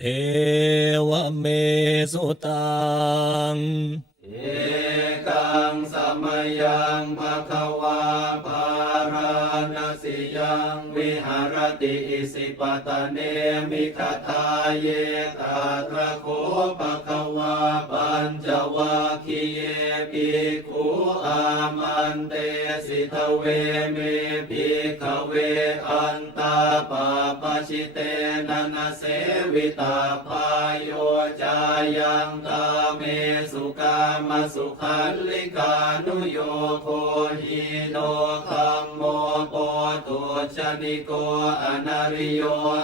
เอวเมสุตัง เอกังสมยังภะคะวาภาราณสิยัง ติอิสิปตะเนมิคทาเยตาตระโคภะคะวาปัญจวัคคีเยภิกขุอามันเตสิทเวเมภิกขเวอันตาปาปชิเตนะนเสวิตาพายโยจายังตาเมสุกามสุขันลิกานุโยโคหิโนคัมโมโปตุชนิโกอนาริโย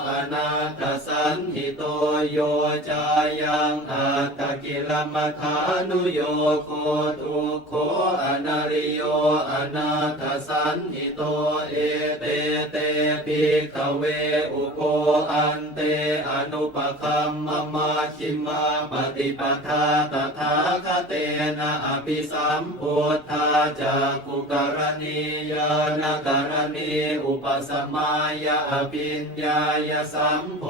อนาตสันหิโตโยจายังอัตตกิลมัฐานุโยโคทุโคอนาริโยอนาตสันหิโตเอเตเตปิกเวอุโกอันเตอนุปคัมมมาชิมาปฏิปทาตถาคเตนะอภิสัมพุทธาจากุกรณียานการณีอุปสมายาอภิญญายสัมโพ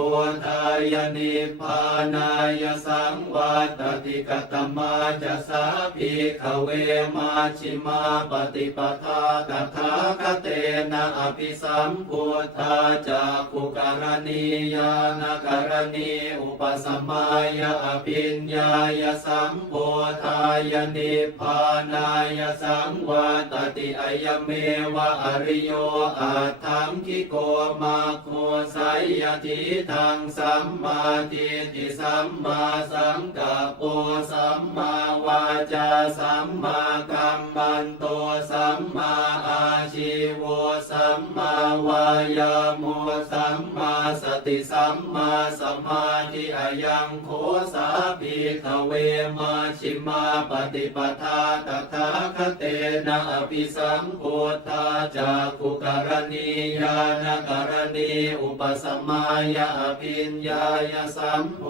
ธายนิพพานายสังวัตติกตมาจะสาภิกขเวมาชิมาปฏิปทาตถาคเตนะอภิสัมพุทธาจากกุกรณียานการณีอุปสมายอภิญญายสัมโพธายนิพพานายสังวัตติอายเมวะอริโยอาทังคิโกมาโคไสยทิทางสัมมาทิฏฐิสัมมาสังกัปโปสัมมาวาจาสัมมากัมมันโตสัมมาอาชีวสัมมาวายาโมสัมม สติสัมมาสมาธิอายังโคสาภิกขเวมาชิมาปฏิปทาตถาคเตนะอภิสัมโพธาจากุกรณียานการณีอุปสมายาอภิญญายสัมโพ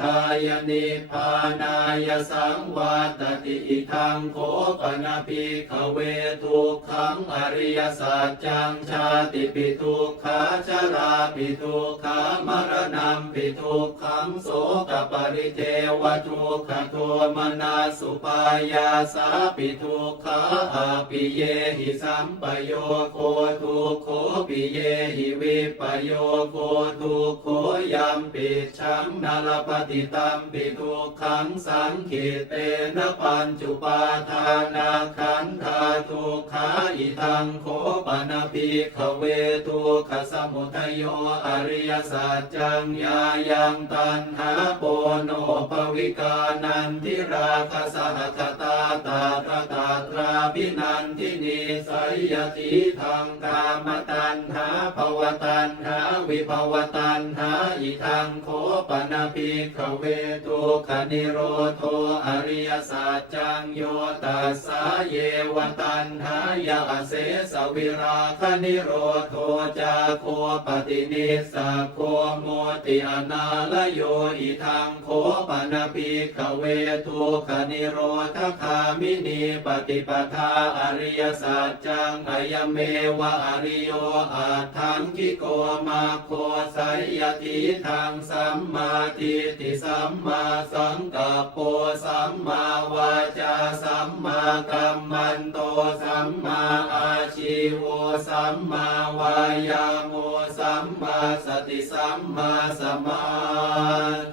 ธายนิพานายสังวัตติอิทังโคปนาภิขเวทุกขังอริยสัจจังชาติปิทุกขาชราปิทุกขามรณะปิทุกขังโสกปริเทวทุกขโทมนาสุปายาสาปิทุกขาอาปิเยหิสัมปโยโคทุกโคปิเยหิวิปโยโคทุกโคยัมปิชังนาลปฏิตัมปิทุกขังสังขิเตนะปัญจุปาทานาขันธาทุกขาอิทังโคปนาภิขเวทุกขสมุทัยโยอรริยสัจจังยายังตันหาโปโนภวิกานันทิราคสหคตาตาตาตาตราพินันทินีสยยติทางกามตันหาภวตันหาวิภวตันหาอิทังโคปนาภิกขเวทุกขนิโรโทอริยสัจจังโยตัสสาเยวตันหายาเสสวิราคนิโรโทจาโคปฏินิสสะโคโมติอนาลโยอิทังโคปนาภิกขเวทุกนิโรธคามินีปฏิปทาอริยสัจจังอายเมวะอริโยอาทังกิโกมาโคสยทิทังสัมมาทิฏฐิสัมมาสังกัปโปสัมมาวาจาสัมมากัมมันโตสัมมาอาชีโวสัมมาวายาโมสัมมาสสติสัมมาสมา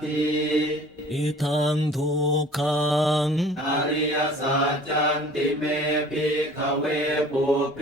ธิ อิทังทุกขัง อริยสัจจันติเมภิกขเวปุเพ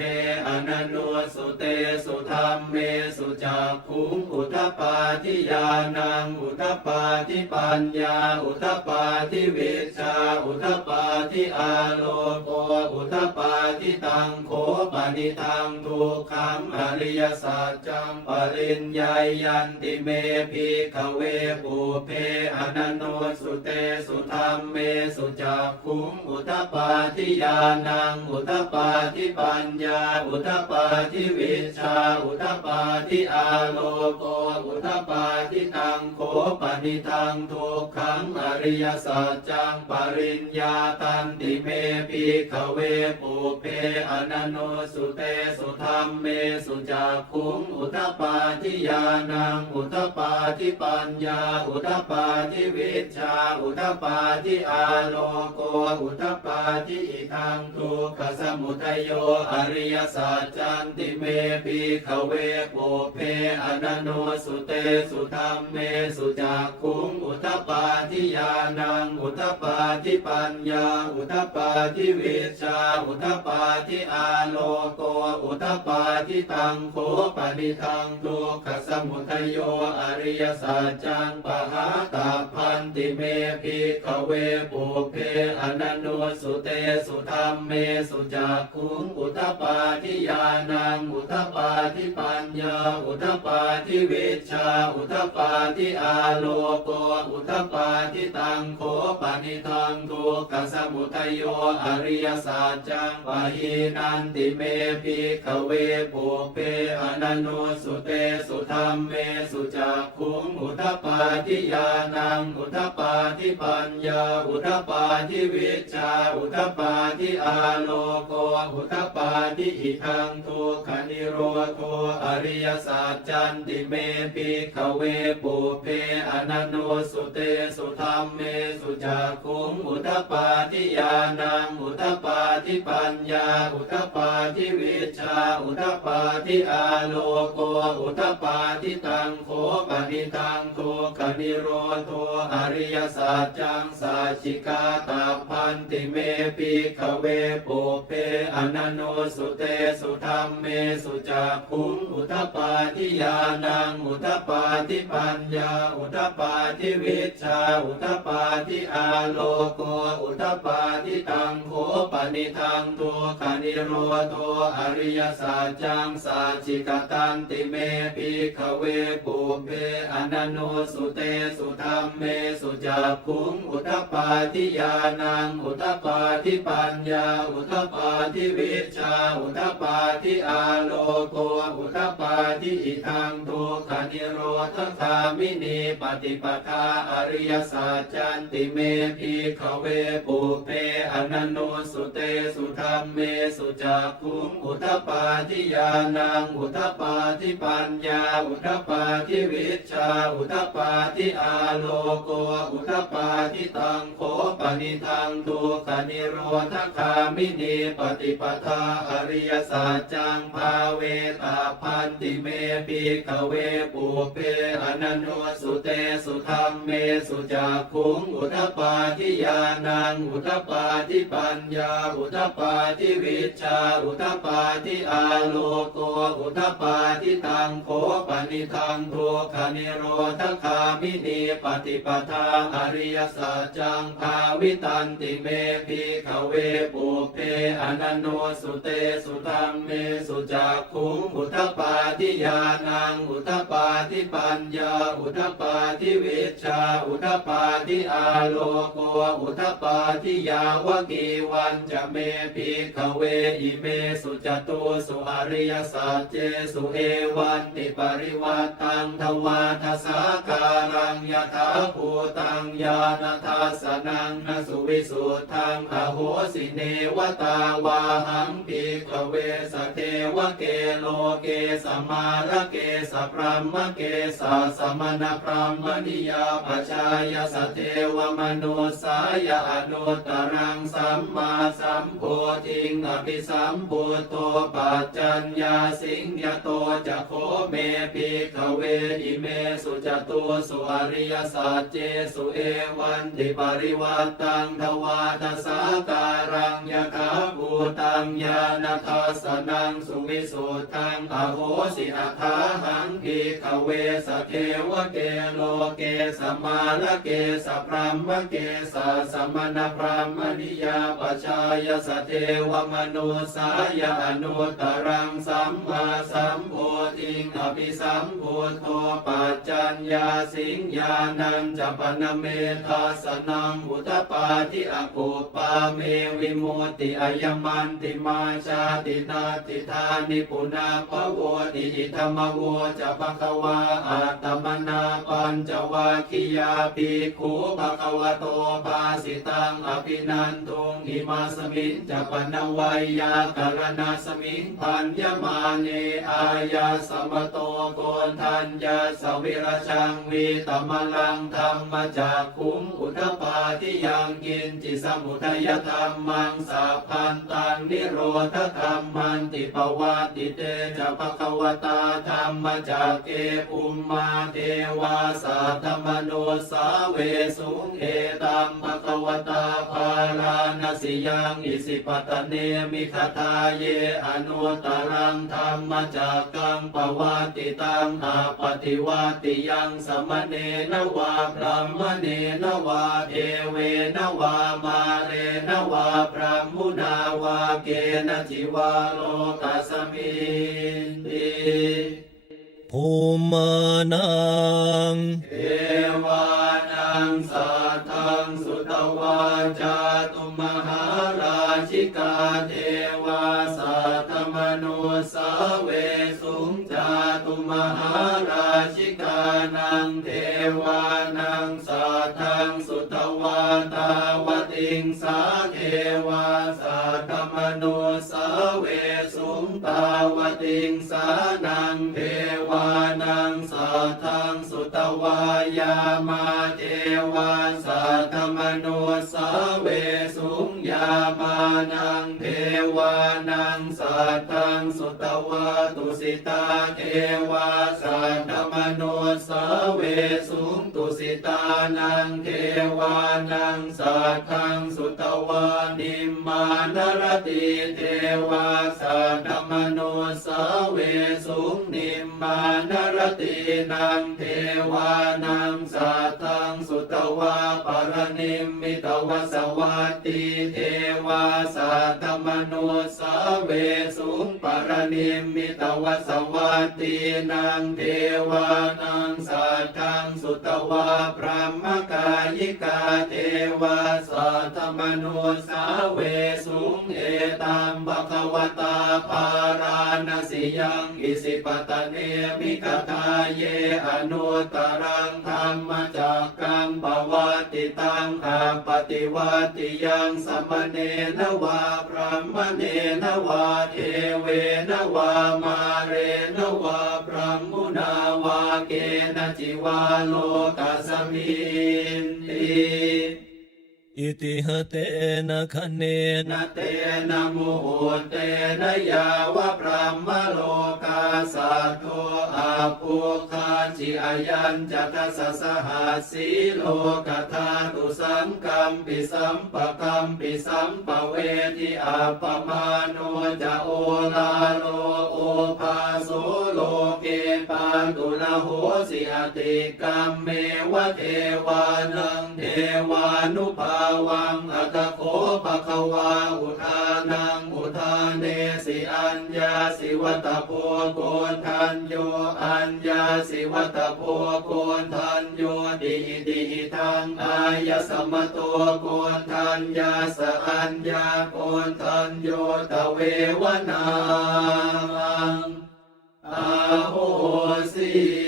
อนันโนสุเตสุธรรมเมสุจักขุงอุทปาทิยานังอุทปาทิปัญญา อุทปาทิวิชา อุทปาทิอาโลโกอุทปาทิตังโคปนิทังทุกขังอริยสัจจังปริญญายันติเมภิกขเวปุเพอนันสุเตสุธรรมเมสุจักขุงอุทปปาทิยานังอุทปปาทิปัญญา อุทปปาทิวิชา อุทปปาทิอาโลโกอุทปปาทิตังโคปนิทังทุกขังอริยสัจจังปริญญาตันติเมปิขเวปุเพอนันโนสุเตสุธรรมเมสุจักขุงอุทปปาทิยานังอุทปปาทิปัญญา อุทปปาทิวิชาอุทปปาทิอาโลโกอุทปปาทิอิทังทุกขสมุทัยโยอริยสัจจันติเมปิขเวปุเพอนันโนสุเตสุธรรมเมสุจักขุงอุทปปาทิยานังอุทปปาทิปัญญาอุทปปาทิวิชาอุทปปาทิอาโลโกอุทปปาทิตังโคปนิทังทุกขสมุทัยโยอริยสัจจังปหาตาพันติเมปิขเวปุเพอนันโนสุเตสุธรรมเมสุจักขุงอุทปปาทิยานังอุทปปาทิปัญญาอุทปปาทิวิชาอุทปปาทิอาโลโกอุทปปาทิตังโคปนิทังทุกขสมุทโยอริยสัจจังปะหินันติเมปิขเวปุเพอนันโนสุเตสุธรรมเมสุจักขุงอุทปปาทิยานังอุทปปาทิปัญญา อุทปปาทิวิชา อุทปปาทิอาโลโก อุทปปาทิอิทังทุกขนิโรโทอริยสัจจันติเมปิขเวปุเพอนันโนสุเตสุธรรมเมสุจักขุงอุทปปาทิยานังอุทปปาท ปัญญา อุทปปาทิวิชา อุทปปาทิอาโลโก อุทปปาทิตังโคปนิตังทุกนิโรโทอริยสัจจังสัจจิกาตาพันติเมปิขเวปุเพอนันโนสุเตสุธรรมเมสุจักขุงอุทปปาทิยานัง อุทปปาทิปัญญา อุทปปาทิวิชา อุทปปาทิอาโลโก อุทปปาทิตังโคปนิทังทุกขนิโรโทอริยสัจจังสัจจิกตันติเมปิขเวปุเพอนันโนสุเตสุธรรมเมสุจักขุงอุทปปาทิยานังอุทปปาทิปัญญาอุทปปาทิวิชาอุทปปาทิอาโลโกอุทปปาทิอิทังทุกขนิโรธคามินีปฏิปทาอริยสัจจันติเมพิขเวปุเพอนันโนสุเตสุธรรมเมสุจักขุงอุทปาทิยานังอุทปาทิปัญญา อุทปาทิวิชา อุทปาทิอาโลโก อุทปาทิตังโคปนิทังทุกขนิโรธคามินีปฏิปทาอริยสัจจังภาเวตาพันติเมปิขเวปุเพอนันโนสุเตสุธรรมเมสุจักขุงอุทปาทิยานังอุทปปาทิปัญญาอุทปปาทิวิชาอุทปปาทิอาโลโกอุทปปาทิตังโคปนิทังทุกขนิโรธคามินีปฏิปทาอริยสัจจังภาวิตันติเมพิขเวปุเพอนันโนสุเตสุธรรมเมสุจักขุงอุทปปาทิยานังอุทปปาทิปัญญาอุทปปาทิวิชาอุทปปาทิอาโลโกอุทปาทิยาวกีวันจะเมพิขเวอิเมสุจตุสุอริยสัจเจสุเอวันติปริวัตตังทวาทสาการังยถาภูตังญาณทัสนังนสุวิสุทธังอโหสิเนวตาวาหังพิกเวสเทวเกโลเกสมาระเกสพรหมเกสสมณพรหมนิยาปชายสเทวมนุสายอนุตตรังสัมมาสัมโพธิงอภิสัมพุทโตปัจจัญญาสิงยโตจะโคเมปิขเวอิเมสุจตุสุอริยสัจเจสุเอวันติปริวัตตังทวาทสาการังยะคาภูตังญาณทัสสนังสุวิสุทธังอโหสิอัฏฐาหังพิขเวสเทวเกโลเกสมาลเกสพรหมเกสสมณพรหมนิยาปชายสเทวมนุสายอนุตรังสัมมาสัมโพธิงอภิสัมพุทโธปัจจัญญาสิงญาณัญจปนเมธาสนังอุทปาทิอาโกปาเมวิโมติอายมันติมาชาตินาติธานิปุนาภโวติอิธรรมโวจะภควาอาตมนาปัญจวาคิยาภิกขุภควโตภาสิตังอภินันทุงอิมาสมิจะปนวัยากรณาสมิงพันยมาเนอายาสมโตโกนทัญญาสวิรชังวีตมลังธรรมจากขุมอุทปาทิยังกินจิสมุทัยธรรมังสัพพันตังนิโรธธรรมันติปวาติเตจะภควตาธรรมจากเกปุมมาเทวาสัทธมโนสาเวสุงเอตัมภควตาภาลานสิยังอิสิปตเนมิคทาเยอนุตรังธรรมจากกังปวาติตังอาปฏิวาติยังสมเนนวาพรหมเนนวาเอเวนวามาเรนวาพรหมุนาวาเกณจิวาโลกัสมินติภูมานังเอวานังสัทังสุตวาจาตุ ชิกาเทวาสัทธมนุสาเวสุงจาตุมหาราชิกานังเทวานังสัทังสุตวาตาวติงสาเทวาสัทธมนุสาเวสุงตาวติงสานังเทวานังสัทังสุตวายามาเทวาสัทธมนุสาเวสุง มานังเทวานังสัทธังสุตวาตุสิตาเทวาสัทธมนุสเวสุงตุสิตานังเทวานังสัทธังสุตวานิมมานรติเทวาสัทธมนุสเวสุงนิมมานรตินังเทวานังสัทธังสุตวาปรนิมมิตวสวัตติเท วาสัทธมนุสาเวสุงปรนิมมิตวสวัตตินังเทวานังสัทธังสุตวาพระมกายิกาเทวาสัทธมนุสาเวสุงเอตัมภควตาภาราณสิยังอิสิปตเนมิกทาเยอนุตรังธรรมจาก ตังอาปฏิวัติยังสมเนนวาพระมเนนวาเทเวนวามาเรนวาพระมุนาวาเกณจิวาโลกัสมินติ อิติหเตนะคะเนนะเตนะมุโหเตนะยาวะพระมโลกาสัตโตอาภูคาจิอายัญจตสสะหัสสีโลกธาตุสังกัมปิสัมปะกัมปิสัมปะเวทิอาปมาโนจะโอลาโลโอภาโสโลเกปาตุนะโหสิอติกัมเมวะเทวานังเทวานุภาวังอัตโคภะคะวาอุทานังอุทานเนสิอัญญาสิวัตโพโกนทันโยอัญญาสิวัตโพโกนทันโยดิดิทังอายสมโตโกนทันยาสอัญญาโกนทันโยตเววนามังอาโหสิ